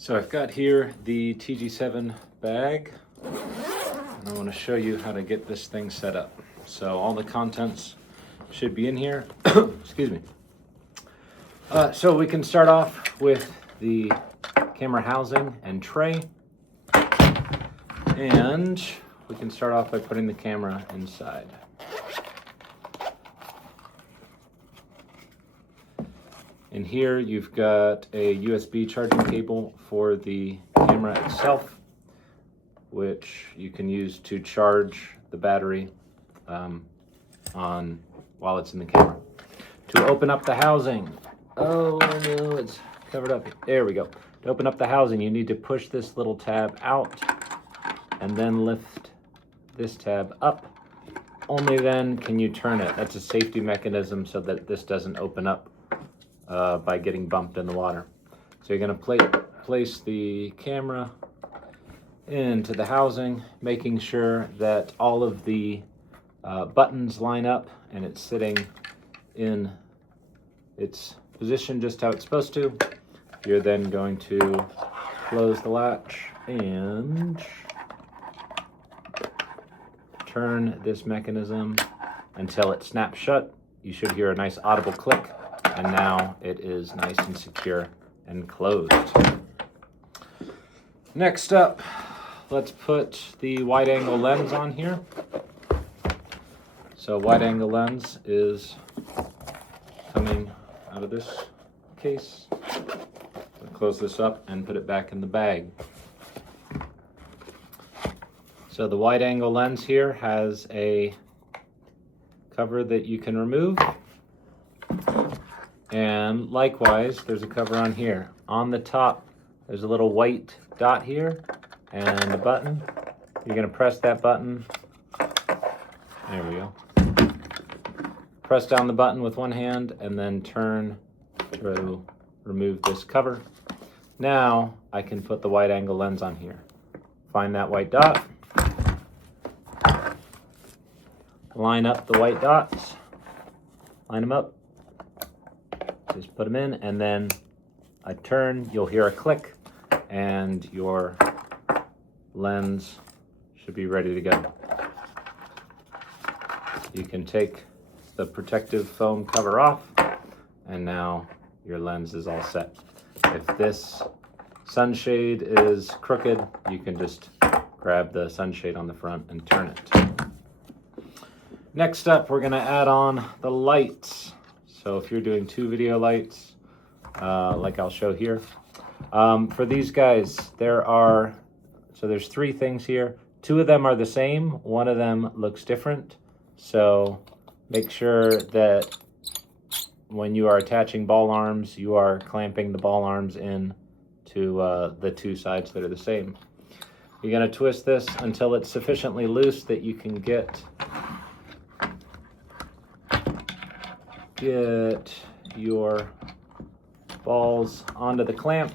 So I've got here the TG-7 bag, and I want to show you how to get this thing set up. So all the contents should be in here. Excuse me. So we can start off with the camera housing and tray, and we can start off by putting the camera inside. In here, you've got a USB charging cable for the camera itself, which you can use to charge the battery while it's in the camera. To open up the housing, oh no, it's covered up. There we go. To open up the housing, you need to push this little tab out and then lift this tab up. Only then can you turn it. That's a safety mechanism so that this doesn't open up by getting bumped in the water. So you're going to place the camera into the housing, making sure that all of the buttons line up and it's sitting in its position just how it's supposed to. You're then going to close the latch and turn this mechanism until it snaps shut. You should hear a nice audible click. And now it is nice and secure and closed. Next up, let's put the wide angle lens on here. So wide angle lens is coming out of this case. I'll close this up and put it back in the bag. So the wide angle lens here has a cover that you can remove. And likewise, there's a cover on here. On the top, there's a little white dot here and a button. You're going to press that button. There we go. Press down the button with one hand and then turn to remove this cover. Now I can put the wide angle lens on here. Find that white dot. Line up the white dots. Line them up. Just put them in, and then I turn, you'll hear a click, and your lens should be ready to go. You can take the protective foam cover off, and now your lens is all set. If this sunshade is crooked, you can just grab the sunshade on the front and turn it. Next up, we're going to add on the lights. So if you're doing two video lights, like I'll show here, for these guys, there's three things here. Two of them are the same. One of them looks different. So make sure that when you are attaching ball arms, you are clamping the ball arms in to the two sides that are the same. You're going to twist this until it's sufficiently loose that you can get your balls onto the clamp,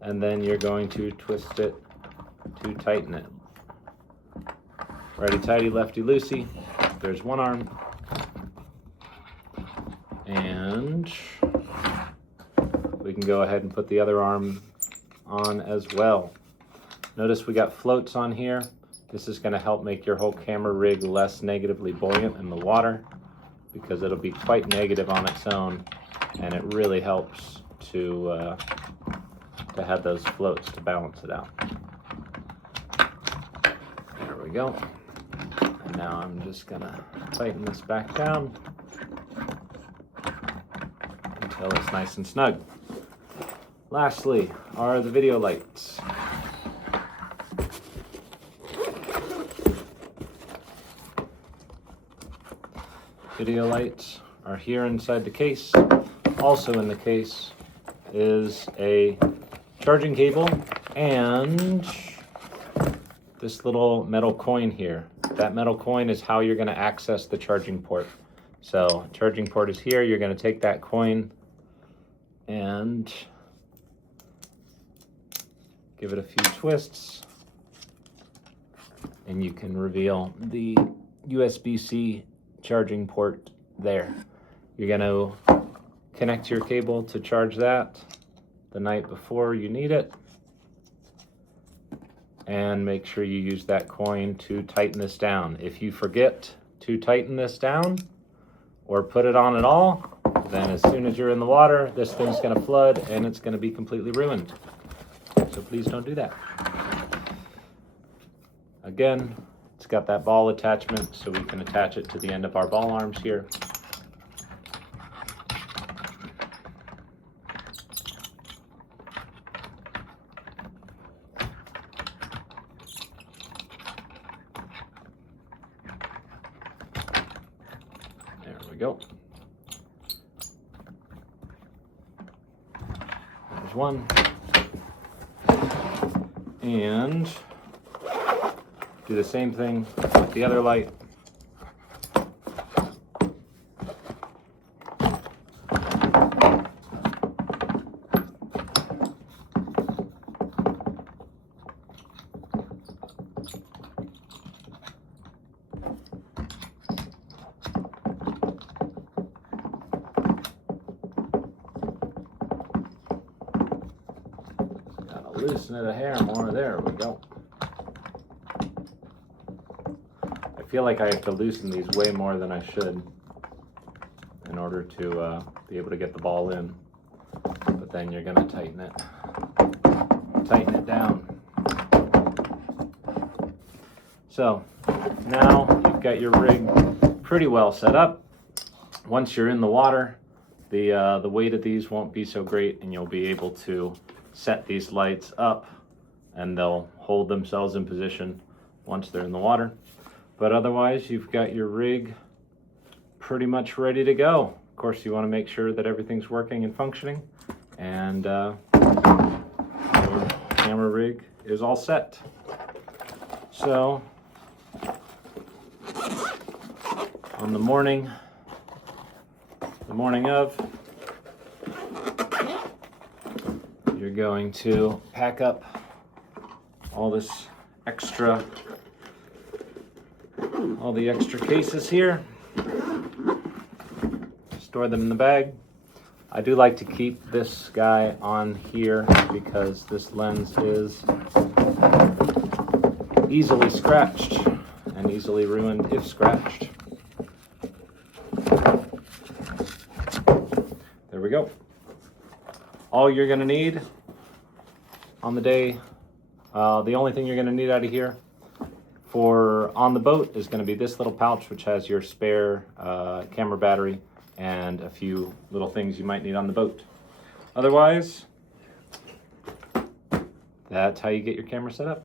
and then you're going to twist it to tighten it. Righty tighty, lefty loosey. There's one arm. And we can go ahead and put the other arm on as well. Notice we got floats on here. This is going to help make your whole camera rig less negatively buoyant in the water, because it'll be quite negative on its own, and it really helps to have those floats to balance it out. There we go. And now I'm just gonna tighten this back down until it's nice and snug. Lastly are the video lights. Video lights are here inside the case. Also in the case is a charging cable and this little metal coin here. That metal coin is how you're going to access the charging port. So charging port is here. You're going to take that coin and give it a few twists, and you can reveal the USB-C charging port there. You're going to connect your cable to charge that, the night before you need it. And make sure you use that coin to tighten this down. If you forget to tighten this down or put it on at all, then as soon as you're in the water, this thing's gonna flood and it's gonna be completely ruined. So please don't do that. Again, it's got that ball attachment, so we can attach it to the end of our ball arms here. There we go. There's one. And do the same thing with the other light. Gotta loosen it a hair more. There we go. I feel like I have to loosen these way more than I should in order to be able to get the ball in. But then you're gonna tighten it down. So now you've got your rig pretty well set up. Once you're in the water, the weight of these won't be so great, and you'll be able to set these lights up and they'll hold themselves in position once they're in the water. But otherwise, you've got your rig pretty much ready to go. Of course, you want to make sure that everything's working and functioning, and your camera rig is all set. So, on the morning of, you're going to pack up all the extra cases here, store them in the bag. I do like to keep this guy on here because this lens is easily scratched and easily ruined if scratched. There we go. All you're gonna need on the day, the only thing you're gonna need out of here for on the boat is gonna be this little pouch, which has your spare camera battery and a few little things you might need on the boat. Otherwise, that's how you get your camera set up.